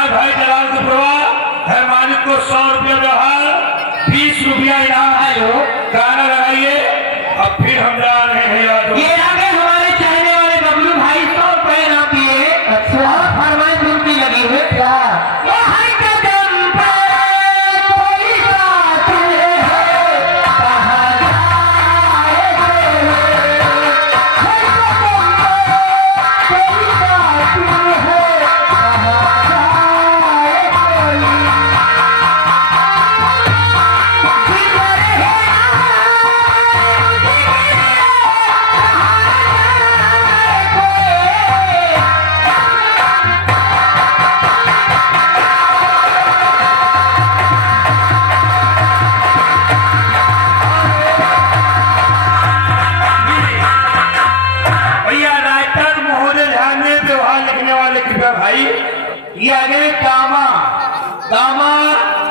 जलाल भाई जलाल के प्रवाह है मालिक को 100 रुपया व्यवहार 20 रुपया इनाम है। गाना लगाइए। अब फिर हम जा रहे हैं यार। ये आगे हमारे चाहने वाले बबलू भाई 100 रुपए इनाम दिए। अच्छा, और फरमाइश उनकी लगी है क्या? भाई ये आगे दामा दामा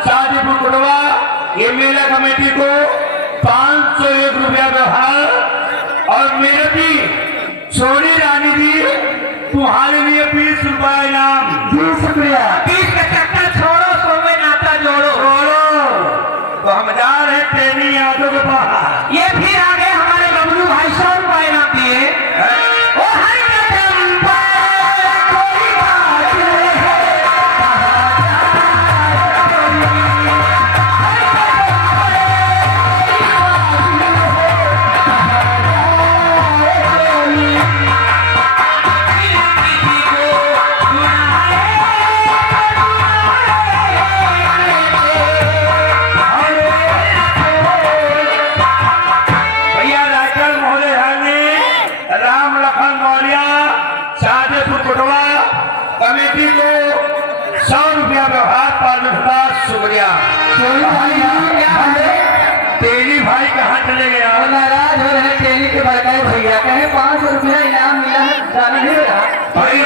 शादीपुर कुटवा ये मेला कमेटी को 501 रुपया व्यवहार और मेरे भी सोनी रानी जी तुम्हारे लिए 20 रुपया इनाम। 20 रुपया 20 का चक्कर छोड़ो, 100 में नाता जोड़ो। तो हम जा रहे ट्रेनिंग यादों के पास। ये फिर आगे हमारे बबलू भाई 100 रुपया इनाम दिए। कमेटी को 100 रुपया व्यवहार पार्षद शुक्रिया। तेली भाई कहाँ चले गया? नाराज हो रहे तेली के बड़काई भैया, कहे 500 रुपया इनाम मिला है, जाना नहीं रहा भाई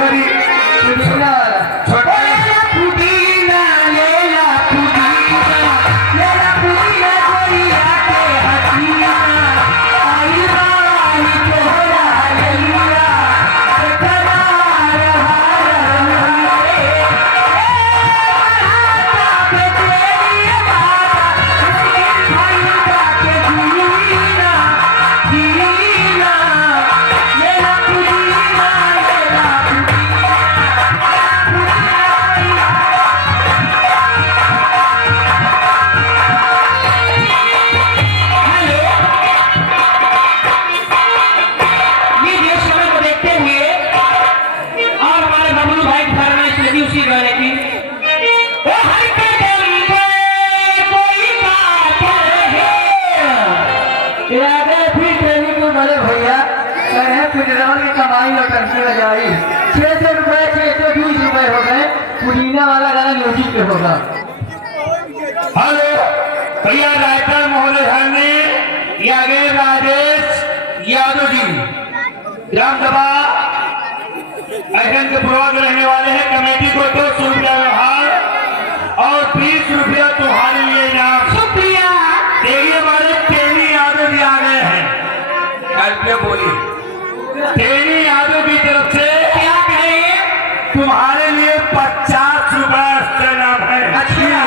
करी छोटा की कमाई और टंकी में जाई 600 रुपए 620 रुपए हो गए। पुदीना वाला गाना म्यूजिक पे होगा। हेलो भैया रायकर महोदय ने आगे राजेश यादव जी ग्राम सभा के पूर्वज रहने वाले हैं। कमेटी को 200 रुपया व्यवहार और 20 रुपया तुम्हारे लिए इनाम। शुक्रिया। देखिए हमारे तेली यादव जी आ गए हैं। बोली तेली यादव की तरफ से क्या कहेंगे? तुम्हारे लिए 50 रुपया इनाम है। अच्छा